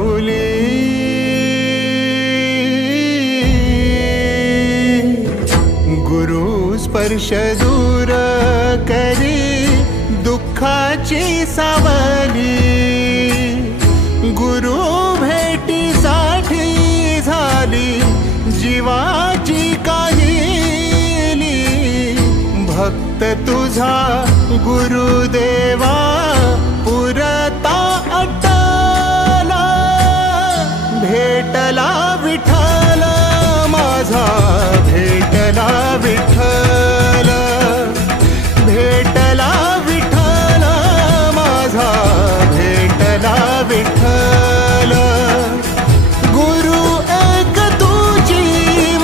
माऊली गुरु स्पर्श दूर करी दुःखाची सावली गुरु भेटीसाठी झाली जीवाची काहिली भक्त तुझा गुरुदेवा पुरता अटला भेटला विठ्ठल माझा भेटला विठ्ठल भेटला विठ्ठल माझा भेटला विठ्ठल गुरु एक तुझी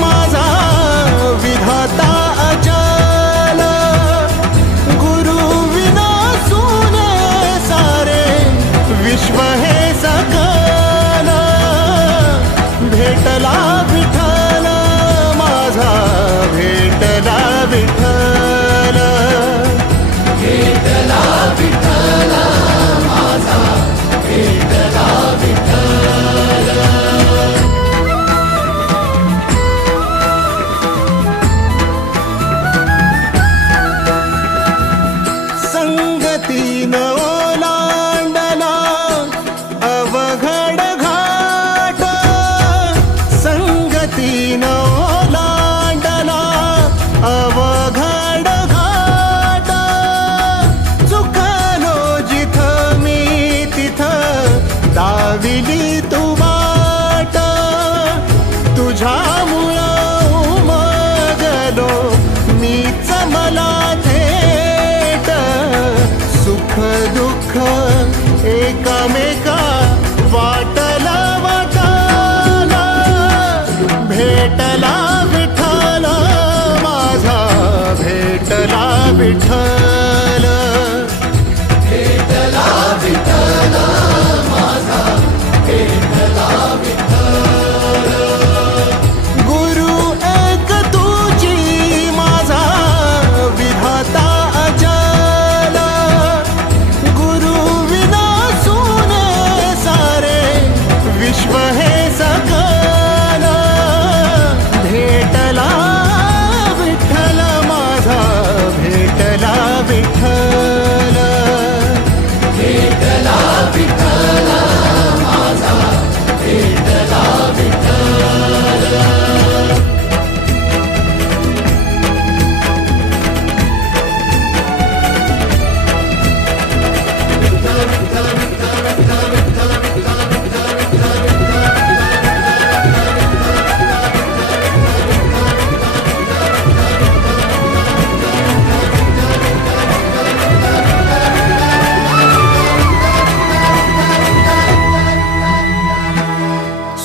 माझा विधाता अचल गुरु विना सुने सारे विश्व हे सकल भेटला विठ्ठल माझा भेटला विठ्ठल भेटला विठ्ठल माझा भेटला विठ्ठल संगतीन ओलांडला अवघड घाट संगतीन ओलांडला अवघड घाट चुकलो जिथं मी तिथं दाविली तू वाट तुझ्यामुळं उमगलो मीच मला थेट सुख दुःख एकामेका वाटला वाटाला भेटला विठ्ठल माझा भेटला विठ्ठल भेटला विठ्ठल माझा भेटला विठ्ठल गुरु एक तुझी माझा विधाता अचल गुरु विना सुने सारे विश्व हे सकल भेटला विठ्ठल माझा भेटला विठ्ठल भेटला विठ्ठल माझा भेटला विठ्ठल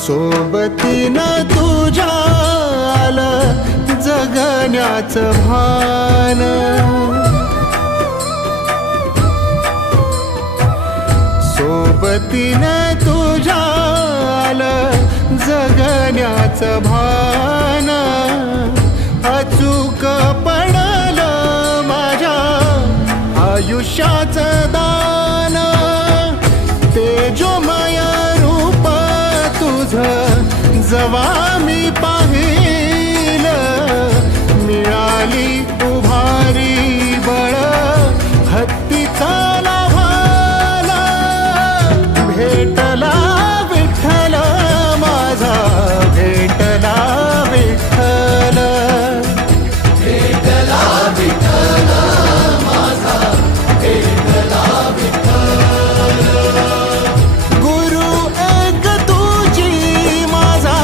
सोबतीनं तुझ्या आलं जगण्याचं भान सोबतीनं तुझ्या आलं जगण्याचं भान अचूक पडलं माझ्या आयुष्याचं दान तेजोमय रूप तुझं जवा मी पाहिलं मिळाली उभारी बळ हत्तीचा लाभाला भेटला विठ्ठल माझा भेटला विठ्ठल भेटला विठ्ठल माझा भेटला विठ्ठल गुरु एक तुझी माझा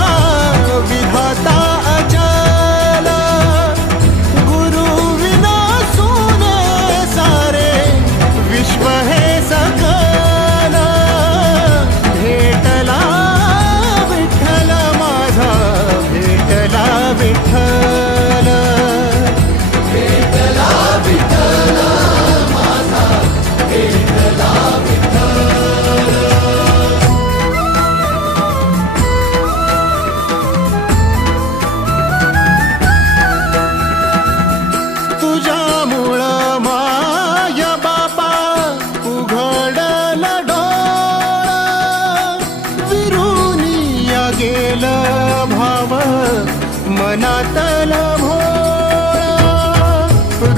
मनातला भोळा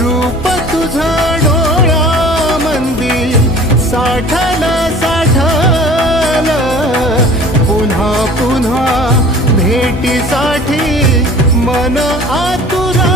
रूप तुझं डोळा मंदी साठलं पुन्हा पुन्हा भेटीसाठी मन आतुरा